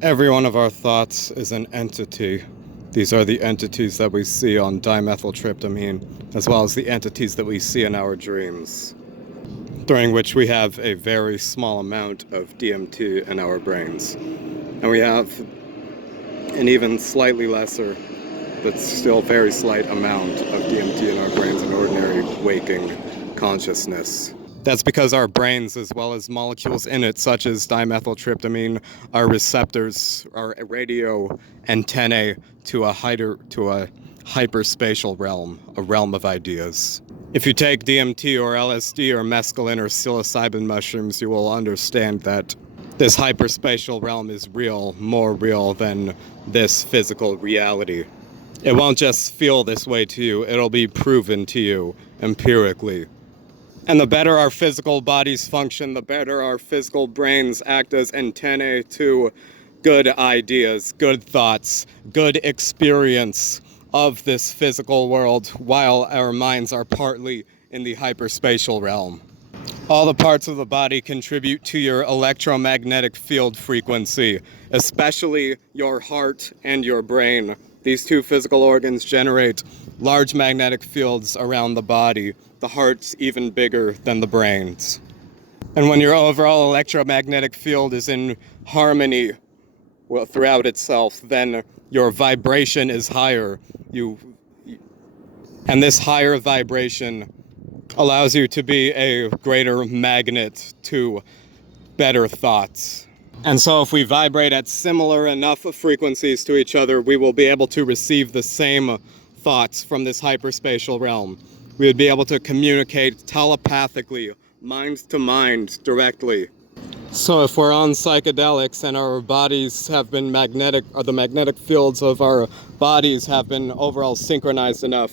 Every one of our thoughts is an entity. These are the entities that we see on dimethyltryptamine, as well as the entities that we see in our dreams, during which we have a very small amount of DMT in our brains. And we have an even slightly lesser, but still very slight amount of DMT in our brains in ordinary waking consciousness. That's because our brains, as well as molecules in it, such as dimethyltryptamine, are receptors, are radio antennae to a hyperspatial realm, a realm of ideas. If you take DMT or LSD or mescaline or psilocybin mushrooms, you will understand that this hyperspatial realm is real, more real than this physical reality. It won't just feel this way to you, it'll be proven to you empirically. And the better our physical bodies function, the better our physical brains act as antennae to good ideas, good thoughts, good experience of this physical world, while our minds are partly in the hyperspatial realm. All the parts of the body contribute to your electromagnetic field frequency, especially your heart and your brain. These two physical organs generate large magnetic fields around the body. The heart's even bigger than the brains. And when your overall electromagnetic field is in harmony throughout itself, then your vibration is higher. And this higher vibration allows you to be a greater magnet to better thoughts. And so if we vibrate at similar enough frequencies to each other, we will be able to receive the same thoughts from this hyperspatial realm. We would be able to communicate telepathically, mind to mind, directly. So if we're on psychedelics and our bodies have been magnetic, or the magnetic fields of our bodies have been overall synchronized enough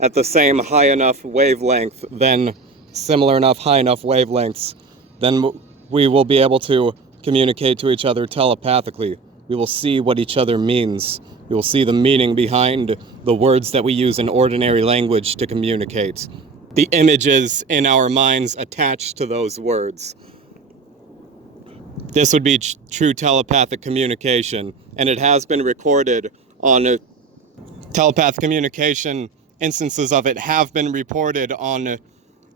at the same high enough wavelength, then similar enough high enough wavelengths, then we will be able to communicate to each other telepathically. We will see what each other means. We will see the meaning behind the words that we use in ordinary language to communicate. The images in our minds attached to those words. This would be true telepathic communication, and it has been recorded on telepathic communication. Instances of it have been reported on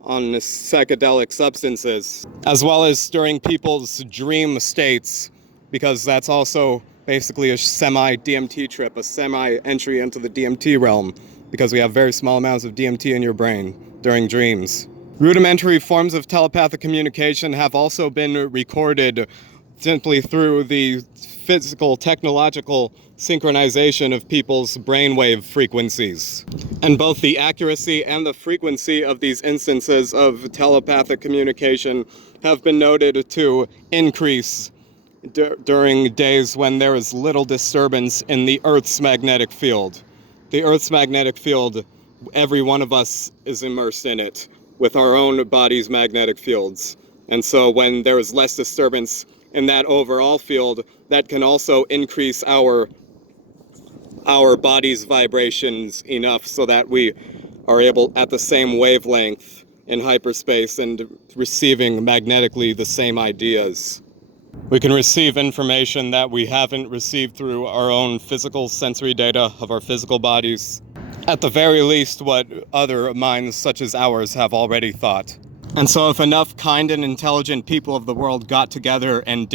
psychedelic substances, as well as during people's dream states, because that's also basically a semi-DMT trip, a semi-entry into the DMT realm, because we have very small amounts of DMT in your brain during dreams. Rudimentary forms of telepathic communication have also been recorded simply through the physical, technological synchronization of people's brainwave frequencies. And both the accuracy and the frequency of these instances of telepathic communication have been noted to increase during days when there is little disturbance in the Earth's magnetic field. The Earth's magnetic field, every one of us is immersed in it with our own body's magnetic fields. And so when there is less disturbance in that overall field, that can also increase our body's vibrations enough so that we are able at the same wavelength in hyperspace and receiving magnetically the same ideas. We can receive information that we haven't received through our own physical sensory data of our physical bodies. At the very least, what other minds such as ours have already thought. And so if enough kind and intelligent people of the world got together and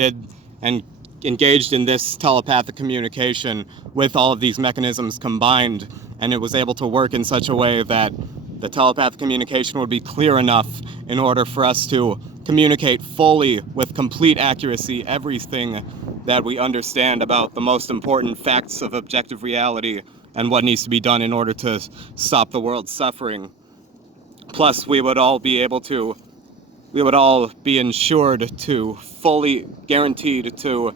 engaged in this telepathic communication with all of these mechanisms combined, and it was able to work in such a way that the telepathic communication would be clear enough in order for us to communicate fully with complete accuracy everything that we understand about the most important facts of objective reality and what needs to be done in order to stop the world's suffering. Plus, we would all be ensured to fully guaranteed to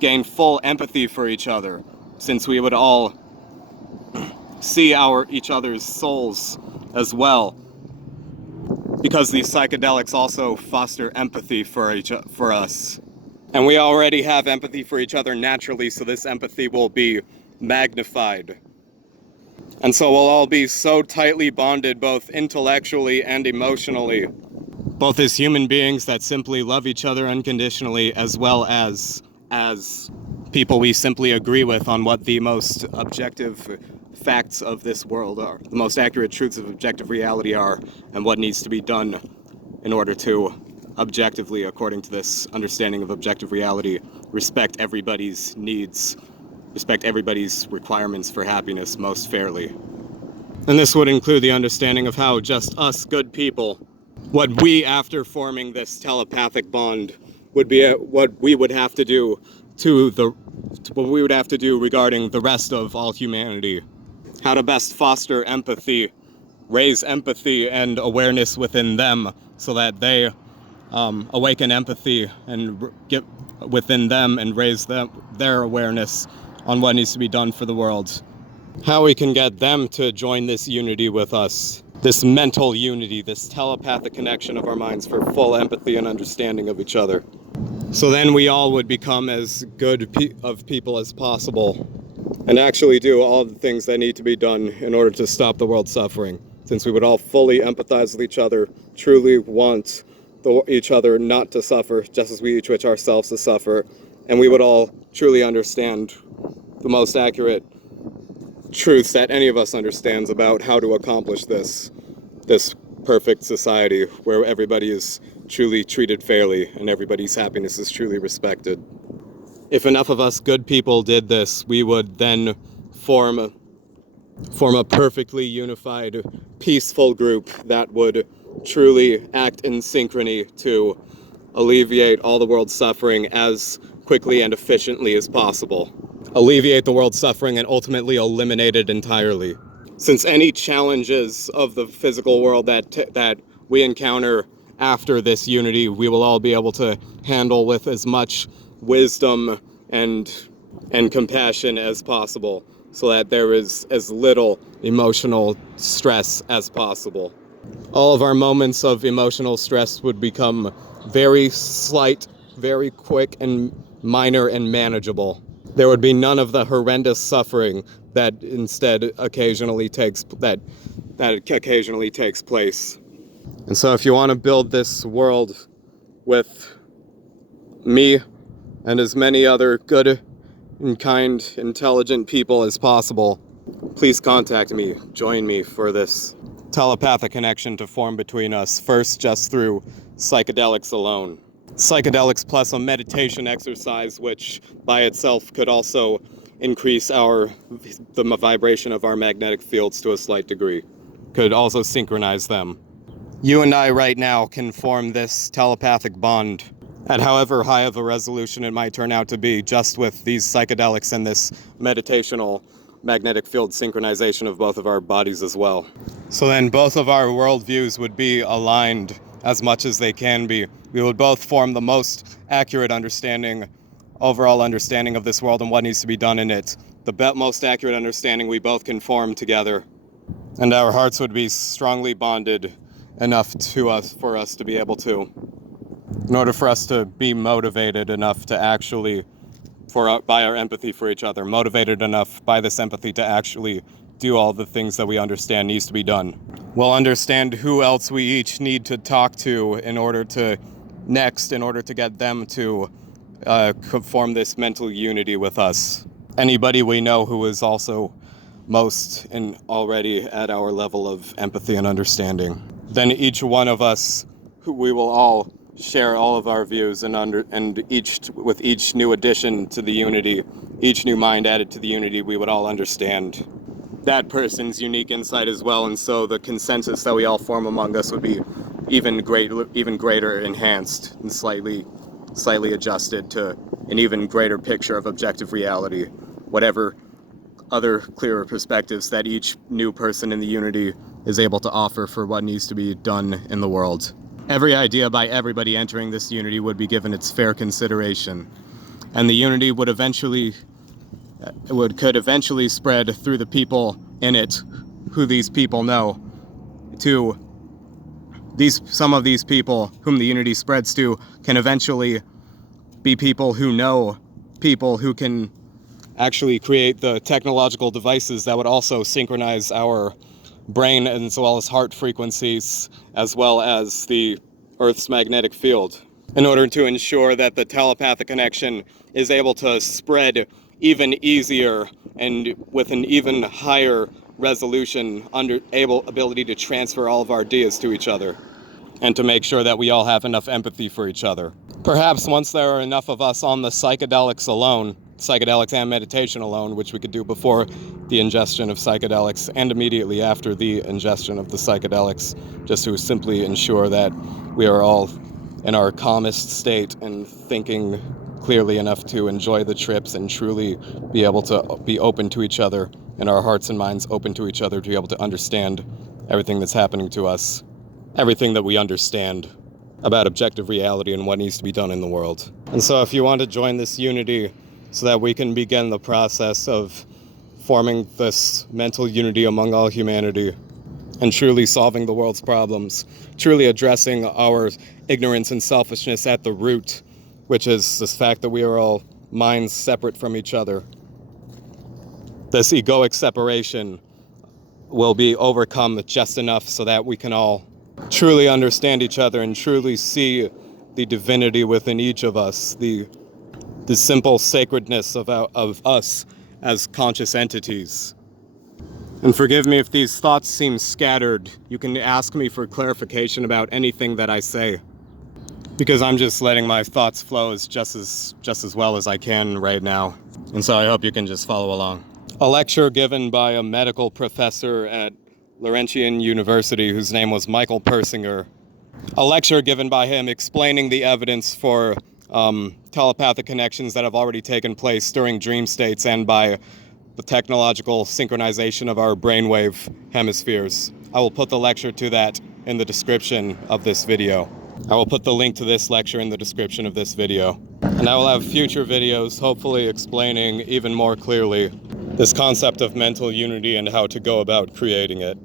gain full empathy for each other, since we would all see each other's souls as well, because these psychedelics also foster empathy for us. And we already have empathy for each other naturally, so this empathy will be magnified. And so we'll all be so tightly bonded, both intellectually and emotionally, both as human beings that simply love each other unconditionally, as well as as people we simply agree with on what the most objective facts of this world are, the most accurate truths of objective reality are, and what needs to be done in order to objectively, according to this understanding of objective reality, respect everybody's needs, respect everybody's requirements for happiness most fairly. And this would include the understanding of how just us good people, what we, after forming this telepathic bond, would be what we would have to do what we would have to do regarding the rest of all humanity. How to best foster empathy, raise empathy and awareness within them so that they awaken empathy and get within them and raise their awareness on what needs to be done for the world. How we can get them to join this unity with us, this mental unity, this telepathic connection of our minds for full empathy and understanding of each other. So then we all would become as good of people as possible and actually do all the things that need to be done in order to stop the world's suffering, since we would all fully empathize with each other, truly want each other not to suffer, just as we each wish ourselves to suffer, and we would all truly understand the most accurate truths that any of us understands about how to accomplish this perfect society where everybody is truly treated fairly and everybody's happiness is truly respected. If enough of us good people did this, we would then form a perfectly unified, peaceful group that would truly act in synchrony to alleviate all the world's suffering as quickly and efficiently as possible. Alleviate the world's suffering and ultimately eliminate it entirely. Since any challenges of the physical world that we encounter after this unity, we will all be able to handle with as much wisdom and compassion as possible, so that there is as little emotional stress as possible. All of our moments of emotional stress would become very slight, very quick, and minor and manageable. There would be none of the horrendous suffering that instead occasionally takes place. And so if you want to build this world with me and as many other good and kind, intelligent people as possible, please contact me, join me for this telepathic connection to form between us, first just through psychedelics alone. Psychedelics plus a meditation exercise, which by itself could also increase the vibration of our magnetic fields to a slight degree, could also synchronize them. You and I right now can form this telepathic bond at however high of a resolution it might turn out to be, just with these psychedelics and this meditational magnetic field synchronization of both of our bodies as well. So then both of our worldviews would be aligned as much as they can be. We would both form the most accurate overall understanding of this world and what needs to be done in it. The most accurate understanding we both can form together. And our hearts would be strongly bonded enough for us to be able to, in order for us to be motivated enough to actually, by our empathy for each other, motivated enough by this empathy to actually do all the things that we understand needs to be done. We'll understand who else we each need to talk to in order to get them to form this mental unity with us. Anybody we know who is also already at our level of empathy and understanding. Then each one of us, we will all share all of our views with each new addition to the unity, each new mind added to the unity, we would all understand that person's unique insight as well, and so the consensus that we all form among us would be even greater enhanced and slightly adjusted to an even greater picture of objective reality, whatever other clearer perspectives that each new person in the unity is able to offer for what needs to be done in the world. Every idea by everybody entering this unity would be given its fair consideration, and the unity could eventually spread through the people in it, who these people know, to some of these people whom the unity spreads to can eventually be people who know people who can actually create the technological devices that would also synchronize our brain as well as heart frequencies, as well as the Earth's magnetic field. in order to ensure that the telepathic connection is able to spread even easier and with an even higher resolution, ability to transfer all of our ideas to each other, and to make sure that we all have enough empathy for each other. Perhaps once there are enough of us on the psychedelics alone, psychedelics and meditation alone, which we could do before the ingestion of psychedelics and immediately after the ingestion of the psychedelics, just to simply ensure that we are all in our calmest state and thinking clearly enough to enjoy the trips and truly be able to be open to each other, and our hearts and minds open to each other, to be able to understand everything that's happening to us, everything that we understand about objective reality and what needs to be done in the world. And so if you want to join this unity so that we can begin the process of forming this mental unity among all humanity and truly solving the world's problems, truly addressing our ignorance and selfishness at the root, which is this fact that we are all minds separate from each other, this egoic separation will be overcome just enough so that we can all truly understand each other and truly see the divinity within each of us, the simple sacredness of us as conscious entities. And forgive me if these thoughts seem scattered. You can ask me for clarification about anything that I say, because I'm just letting my thoughts flow just as well as I can right now. And so I hope you can just follow along. A lecture given by a medical professor at Laurentian University whose name was Michael Persinger. A lecture given by him explaining the evidence for telepathic connections that have already taken place during dream states and by the technological synchronization of our brainwave hemispheres. I will put the lecture to that in the description of this video. I will put the link to this lecture in the description of this video. And I will have future videos hopefully explaining even more clearly this concept of mental unity and how to go about creating it.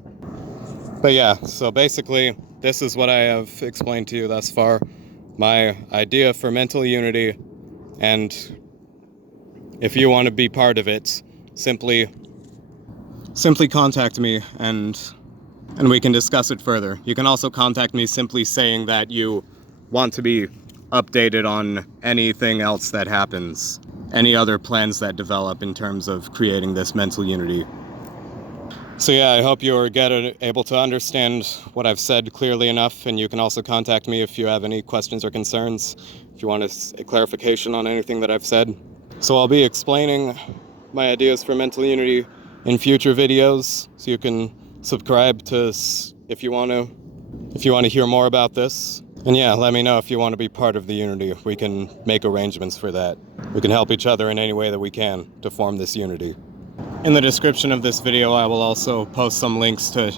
But yeah, so basically, this is what I have explained to you thus far. My idea for mental unity, and if you want to be part of it, simply contact me and we can discuss it further. You can also contact me simply saying that you want to be updated on anything else that happens, any other plans that develop in terms of creating this mental unity. So yeah, I hope you're able to understand what I've said clearly enough, and you can also contact me if you have any questions or concerns, if you want a clarification on anything that I've said. So I'll be explaining my ideas for mental unity in future videos, so you can subscribe to if you want to hear more about this. And yeah, let me know if you want to be part of the unity. We can make arrangements for that. We can help each other in any way that we can to form this unity. In the description of this video, I will also post some links to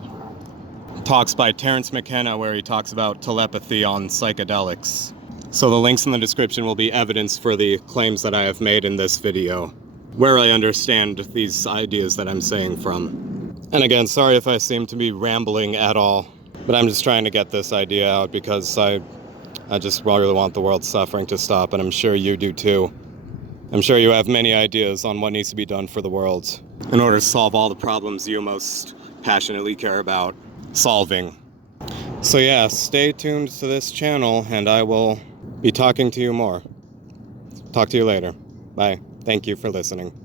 talks by Terence McKenna where he talks about telepathy on psychedelics. So the links in the description will be evidence for the claims that I have made in this video, where I understand these ideas that I'm saying from. And again, sorry if I seem to be rambling at all, but I'm just trying to get this idea out because I just really want the world's suffering to stop, and I'm sure you do too. I'm sure you have many ideas on what needs to be done for the world in order to solve all the problems you most passionately care about solving. So yeah, stay tuned to this channel and I will be talking to you more. Talk to you later. Bye. Thank you for listening.